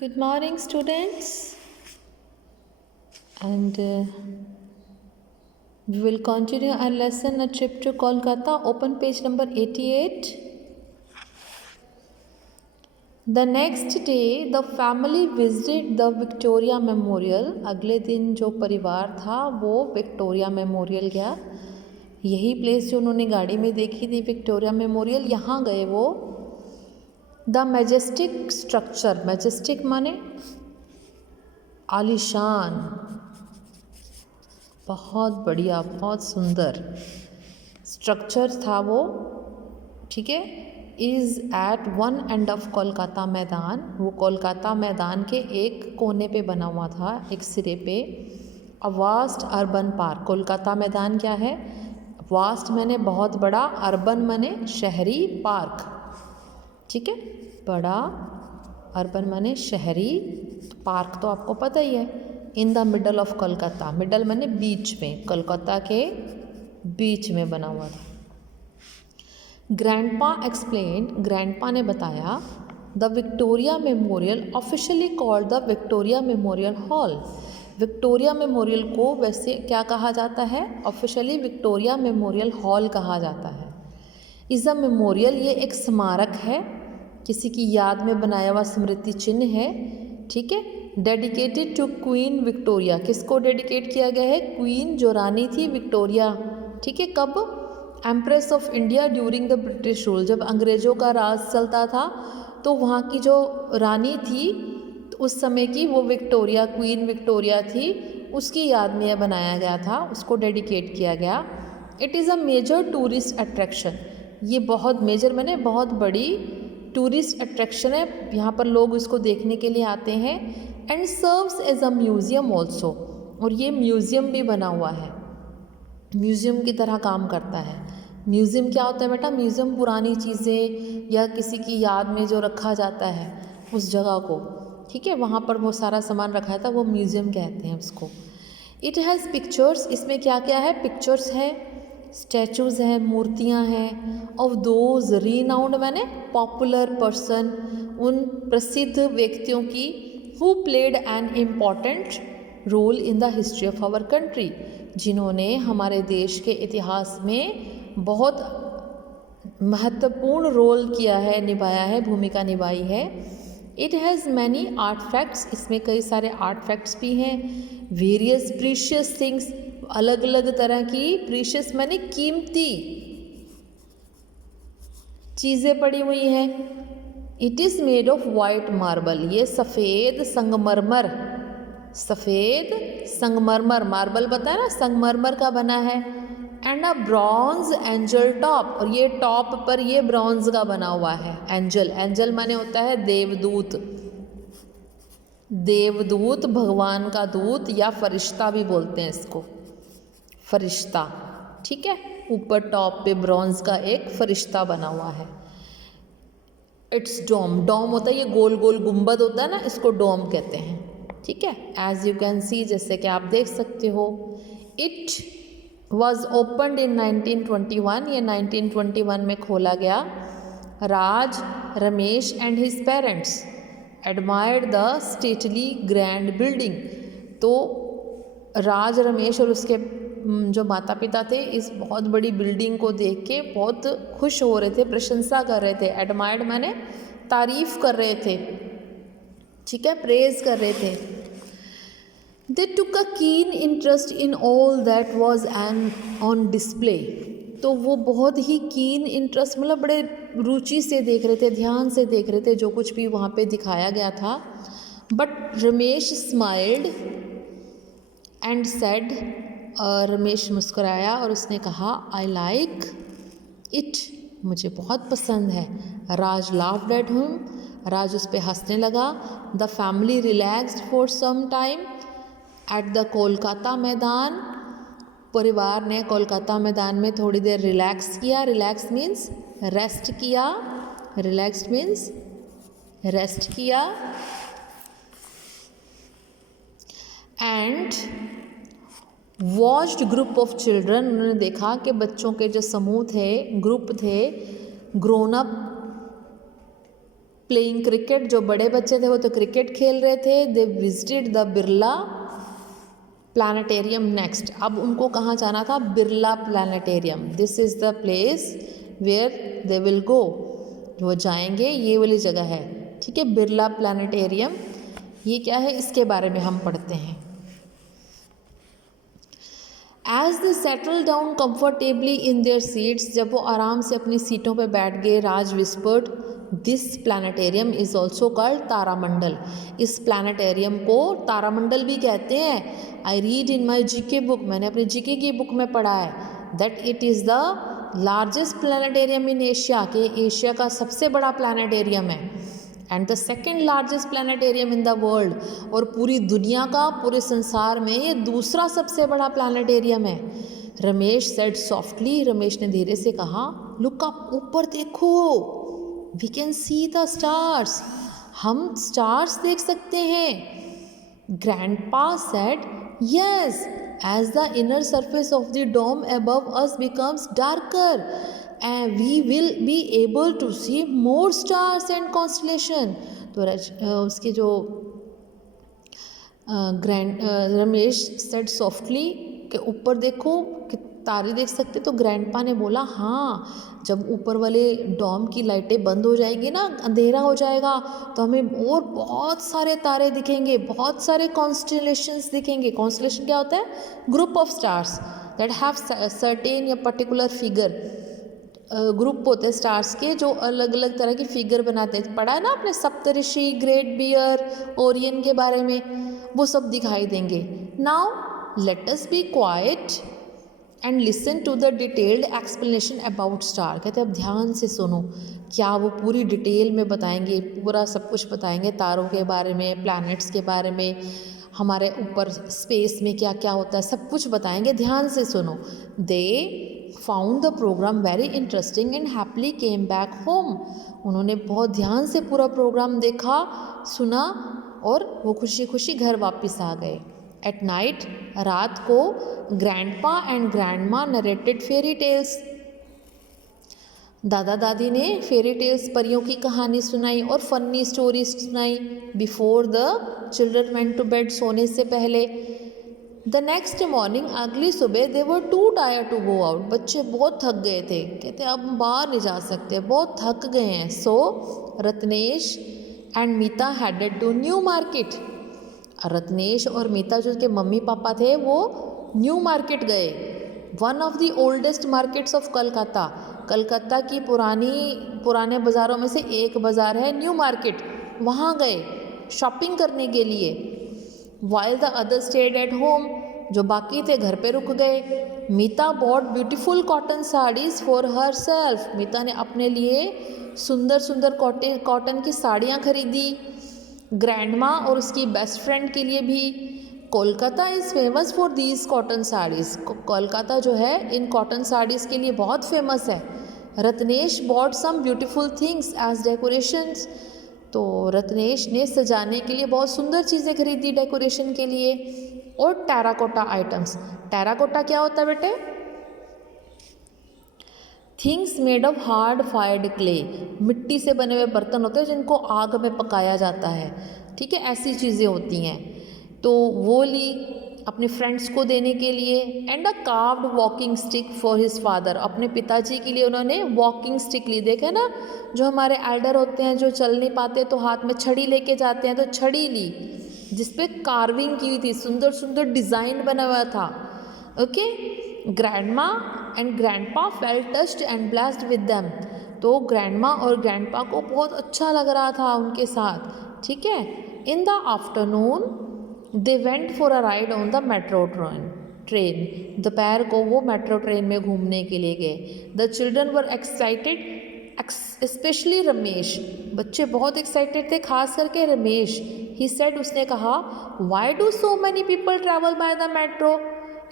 Good morning, students, and we will continue our lesson, A Trip to Kolkata. Open page number 88. The next day, the family visited the Victoria Memorial. अगले दिन जो परिवार था वो Victoria memorial गया. यही place जो उन्होंने गाड़ी में देखी थी, विक्टोरिया मेमोरियल, यहाँ गए वो. द मैजेस्टिक स्ट्रक्चर, मैजेस्टिक माने आलीशान, बहुत बढ़िया, बहुत सुंदर स्ट्रक्चर था वो, ठीक है. Is at one end of Kolkata Maidan, वो कोलकाता मैदान के एक कोने पे बना हुआ था, एक सिरे पे. A vast urban park, Kolkata मैदान क्या है? वास्ट मैंने बहुत बड़ा, अर्बन माने शहरी, पार्क, ठीक है. बड़ा, अर्बन माने शहरी, पार्क तो आपको पता ही है. In the middle of Kolkata, middle माने बीच में, कोलकाता के बीच में बना हुआ था. ग्रैंडपा एक्सप्लेन्ड, ग्रैंडपा ने बताया, the Victoria memorial officially called the Victoria memorial hall. Victoria memorial को वैसे क्या कहा जाता है? ऑफिशियली विक्टोरिया मेमोरियल हॉल कहा जाता है. इज़ अ मेमोरियल, ये एक स्मारक है, किसी की याद में बनाया हुआ स्मृति चिन्ह है, ठीक है. डेडिकेटेड टू क्वीन विक्टोरिया, किसको डेडिकेट किया गया है? क्वीन जो रानी थी विक्टोरिया, ठीक है. कब? Empress of India during the British rule, जब अंग्रेज़ों का राज चलता था तो वहाँ की जो रानी थी तो उस समय की वो विक्टोरिया, क्वीन विक्टोरिया थी, उसकी याद में यह बनाया गया था, उसको डेडिकेट किया गया. It is a major tourist attraction, ये बहुत मेजर मैंने बहुत बड़ी टूरिस्ट अट्रैक्शन है, यहाँ पर लोग इसको देखने के लिए आते हैं. And serves as a museum also, और ये म्यूज़ियम भी बना हुआ है, म्यूज़ियम की तरह काम करता है. म्यूज़ियम क्या होता है बेटा? म्यूज़ियम पुरानी चीज़ें या किसी की याद में जो रखा जाता है उस जगह को, ठीक है, वहाँ पर वो सारा सामान रखा था, वो म्यूज़ियम कहते हैं उसको. इट हैज़ पिक्चर्स, इसमें क्या क्या है? पिक्चर्स है, स्टैचूज़ हैं, मूर्तियाँ हैं, ऑफ दोज रीनाउंड मैंने पॉपुलर पर्सन, उन प्रसिद्ध व्यक्तियों की, who played an important role in the history of our country, जिन्होंने हमारे देश के इतिहास में बहुत महत्वपूर्ण रोल किया है, निभाया है, भूमिका निभाई है. It has many art facts, इसमें कई सारे आर्ट फैक्ट्स भी हैं. वेरियस प्रीशियस थिंग्स, अलग अलग तरह की, प्रीशियस माने कीमती चीज़ें पड़ी हुई हैं. It is made of white marble, ये सफ़ेद संगमरमर, सफ़ेद संगमरमर, मार्बल बताया ना, संगमरमर का बना है. And a bronze angel top, और ये टॉप पर ये ब्रॉन्ज का बना हुआ है. एंजल, एंजल माने होता है देवदूत, देवदूत, भगवान का दूत, या फरिश्ता भी बोलते हैं इसको, फरिश्ता, ठीक है. ऊपर टॉप पे ब्रॉन्ज का एक फरिश्ता बना हुआ है. इट्स डोम, डोम होता है ये गोल गोल गुंबद होता है ना, इसको डोम कहते हैं, ठीक है. एज यू कैन सी, जैसे कि आप देख सकते हो. इट वॉज ओपनड इन 1921, ये 1921 में खोला गया. Raj, Ramesh and his parents admired the stately grand building, तो राज, रमेश और उसके जो माता पिता थे इस बहुत बड़ी बिल्डिंग को देख के बहुत खुश हो रहे थे, प्रशंसा कर रहे थे. एडमायर्ड माने तारीफ कर रहे थे, ठीक है, प्रेज कर रहे थे. दे टुक अ keen interest in all that was an on display, तो वो बहुत ही कीन इंटरेस्ट, मतलब बड़े रुचि से देख रहे थे, ध्यान से देख रहे थे जो कुछ भी वहाँ पे दिखाया गया था. But Ramesh smiled and said, Ramesh मुस्कुराया और उसने कहा, आई लाइक इट, मुझे बहुत पसंद है. Raj laughed at him, Raj उस पर हंसने लगा. The family relaxed for some time at the Kolkata Maidan, परिवार ने कोलकाता मैदान में थोड़ी देर रिलैक्स किया. रिलैक्स मीन्स रेस्ट किया, रिलैक्स्ड मीन्स रेस्ट किया. And watched group of children, उन्होंने देखा कि बच्चों के जो समूह थे, ग्रुप थे, ग्रोन अप प्लेइंग क्रिकेट, जो बड़े बच्चे थे वो तो क्रिकेट खेल रहे थे। They visited the Birla planetarium next. अब उनको कहाँ जाना था? Birla planetarium. This is the place where they will go, वो जाएंगे, ये वाली जगह है, ठीक है, बिरला प्लानिटेरियम। ये क्या है, इसके बारे में हम पढ़ते हैं। As they settle down comfortably in their seats, जब वो आराम से अपनी सीटों पर बैठ गए, Raj whispered this planetarium is also called Taramandal. इस प्लानिटेरियम को तारामंडल भी कहते हैं। I read in my GK book, मैंने अपनी जीके की बुक में पढ़ा है that it is the largest planetarium in Asia, के एशिया का सबसे बड़ा प्लानिटेरियम है, and the second largest planetarium in the world, और पूरी दुनिया का, पूरे संसार में ये दूसरा सबसे बड़ा प्लानिटेरियम है। रमेश सेड सॉफ्टली, रमेश ने धीरे से कहा, लुक अप, ऊपर देखो, we can see the stars, हम स्टार्स देख सकते हैं। Grandpa said yes, as the inner surface of the dome above us becomes darker and we will be able to see more stars and constellation। तो उसके जो Ramesh said softly के ऊपर देखो कि तारे देख सकते, तो ग्रैंडपा ने बोला हाँ, जब ऊपर वाले डॉम की लाइटें बंद हो जाएंगी ना, अंधेरा हो जाएगा, तो हमें और बहुत सारे तारे दिखेंगे, बहुत सारे कॉन्स्टेलेशंस दिखेंगे। कॉन्स्टेलेशन क्या होता है? Group of stars that have certain या पर्टिकुलर फिगर। ग्रुप होते हैं स्टार्स के जो अलग अलग तरह की फिगर बनाते हैं। पढ़ा है ना आपने सप्तऋषि, ग्रेट बियर, ओरियन के बारे में, वो सब दिखाई देंगे। Now let us be quiet and listen to the detailed explanation about star. कहते हैं अब ध्यान से सुनो, क्या वो पूरी डिटेल में बताएंगे, पूरा सब कुछ बताएंगे, तारों के बारे में, प्लैनेट्स के बारे में, हमारे ऊपर स्पेस में क्या क्या होता है, सब कुछ बताएंगे, ध्यान से सुनो। They found the programme very interesting and happily came back home. उन्होंने बहुत ध्यान से पूरा प्रोग्राम देखा, सुना, और वो खुशी खुशी घर वापस आ गए। एट नाइट, रात को, grandpa and grandma narrated fairy tales. दादा दादी ने फेरी टेल्स, परियों की कहानी सुनाई और फनी स्टोरीज सुनाई। Before the children went to bed, सोने से पहले। द नेक्स्ट मॉर्निंग, अगली सुबह, they were too tired to go out. बच्चे बहुत थक गए थे, कहते अब हम बाहर नहीं जा सकते, बहुत थक गए हैं। So Ratnesh and Mita headed to new market. Ratnesh और मीता जो के मम्मी पापा थे वो न्यू मार्केट गए। One of the oldest markets of Calcutta, Calcutta की पुराने बाज़ारों में से एक बाज़ार है न्यू मार्केट, वहाँ गए शॉपिंग करने के लिए। While the other stayed at home, जो बाकी थे घर पे रुक गए। Mita bought beautiful cotton saris for herself. Mita ने अपने लिए सुंदर सुंदर कॉटन की साड़ियाँ खरीदी। ग्रैंडमा और उसकी बेस्ट फ्रेंड के लिए भी। Kolkata is famous for these cotton saris, Kolkata जो है इन कॉटन साड़ीज़ के लिए बहुत फेमस है। Ratnesh bought some beautiful things as decorations, तो रत्नेश ने सजाने के लिए बहुत सुंदर चीज़ें खरीदी डेकोरेशन के लिए। और टेराकोटा आइटम्स, टेराकोटा क्या होता है बेटे? Things made of hard fired clay, मिट्टी से बने हुए बर्तन होते हैं जिनको आग में पकाया जाता है, ठीक है, ऐसी चीज़ें होती हैं। तो वो ली अपने फ्रेंड्स को देने के लिए। And a carved walking stick for his father, अपने पिताजी के लिए उन्होंने वॉकिंग स्टिक ली। देखे ना, जो हमारे एल्डर होते हैं जो चल नहीं पाते तो हाथ में छड़ी लेके जाते हैं, तो छड़ी ली जिसपे कार्विंग की हुई थी, सुंदर सुंदर डिज़ाइन बना हुआ था। Okay, grandma and grandpa felt touched and blessed with them, तो ग्रैंडमा और ग्रैंडपा को बहुत अच्छा लग रहा था उनके साथ, ठीक है। In the afternoon they went for a ride on the metro train, दोपहर को वो मेट्रो ट्रेन में घूमने के लिए गए। The children were excited, specially Ramesh, बच्चे बहुत एक्साइटेड थे, खास करके रमेश। ही सेड, उसने कहा, why do so many people travel by the metro,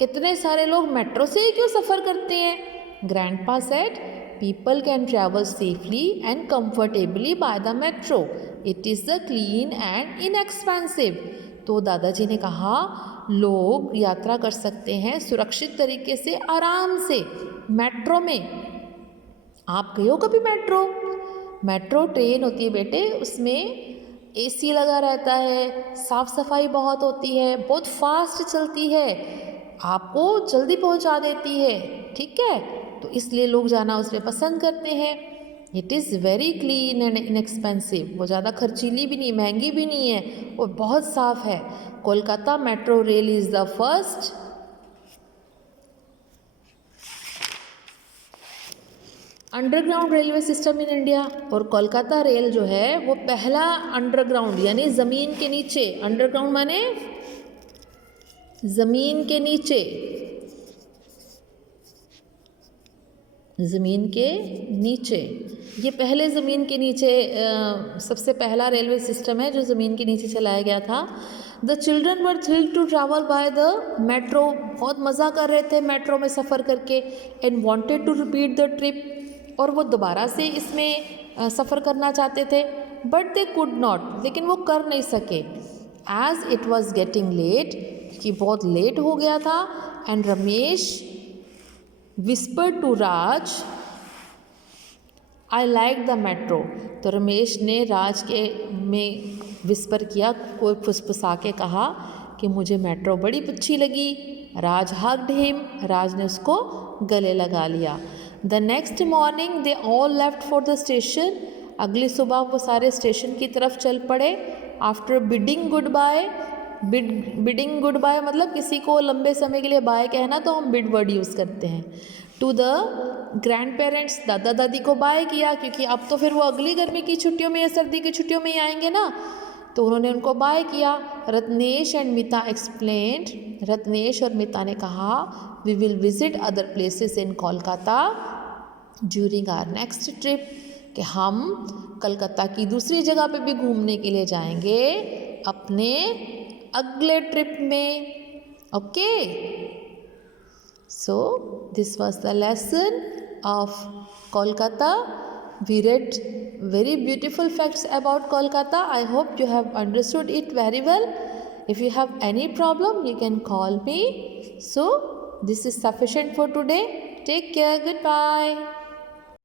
इतने सारे लोग मेट्रो से ही क्यों सफ़र करते हैं? Grandpa said, people can travel safely and comfortably bye the metro, it is the clean and inexpensive. तो दादाजी ने कहा, लोग यात्रा कर सकते हैं सुरक्षित तरीके से, आराम से मेट्रो में। आप गए हो कभी मेट्रो? मेट्रो ट्रेन होती है बेटे, उसमें एसी लगा रहता है, साफ़ सफाई बहुत होती है, बहुत फास्ट चलती है, आपको जल्दी पहुंचा देती है, ठीक है। तो इसलिए लोग जाना उसमें पसंद करते हैं। It is very clean and inexpensive, वो ज़्यादा खर्चीली भी नहीं, महंगी भी नहीं है, वो बहुत साफ़ है। Kolkata metro rail is the first underground railway system in India. और कोलकाता रेल जो है वो पहला अंडरग्राउंड यानी ज़मीन के नीचे, अंडरग्राउंड माने ज़मीन के नीचे, ज़मीन के नीचे, ये पहले ज़मीन के नीचे सबसे पहला रेलवे सिस्टम है जो ज़मीन के नीचे चलाया गया था। The children were thrilled to travel by the metro, बहुत मज़ा कर रहे थे मेट्रो में सफ़र करके, and wanted to repeat the trip, और वो दोबारा से इसमें सफ़र करना चाहते थे, बट दे कुड नॉट, लेकिन वो कर नहीं सके। As it was getting late, क्योंकि बहुत लेट हो गया था, and Ramesh whisper to Raj I like the metro, तो रमेश ने राज के में विस्पर किया, कोई फुसफुसा के कहा कि मुझे मेट्रो बड़ी अच्छी लगी। राज हग्ड हिम, राज ने उसको गले लगा लिया। The next morning they all left for the station, अगली सुबह वो सारे स्टेशन की तरफ चल पड़े। After bidding good bye, bidding good bye मतलब किसी को लंबे समय के लिए बाय कहना, तो हम बिड वर्ड यूज़ करते हैं। टू द ग्रैंड पेरेंट्स, दादा दादी को बाय किया, क्योंकि अब तो फिर वो अगली गर्मी की छुट्टियों में या सर्दी की छुट्टियों में ही आएंगे ना, तो उन्होंने उनको बाय किया। रत्नेश एंड मिता एक्सप्लेन्ड, रत्नेश और मिता ने कहा we will visit other places in Kolkata during our next trip, कि हम कलकत्ता की दूसरी जगह पे भी घूमने के लिए जाएंगे अपने अगले ट्रिप में, okay. So this was the lesson of Kolkata. We read very beautiful facts about Kolkata. I hope you have understood it very well. If you have any problem, you can call me. So, this is sufficient for today. Take care. Goodbye.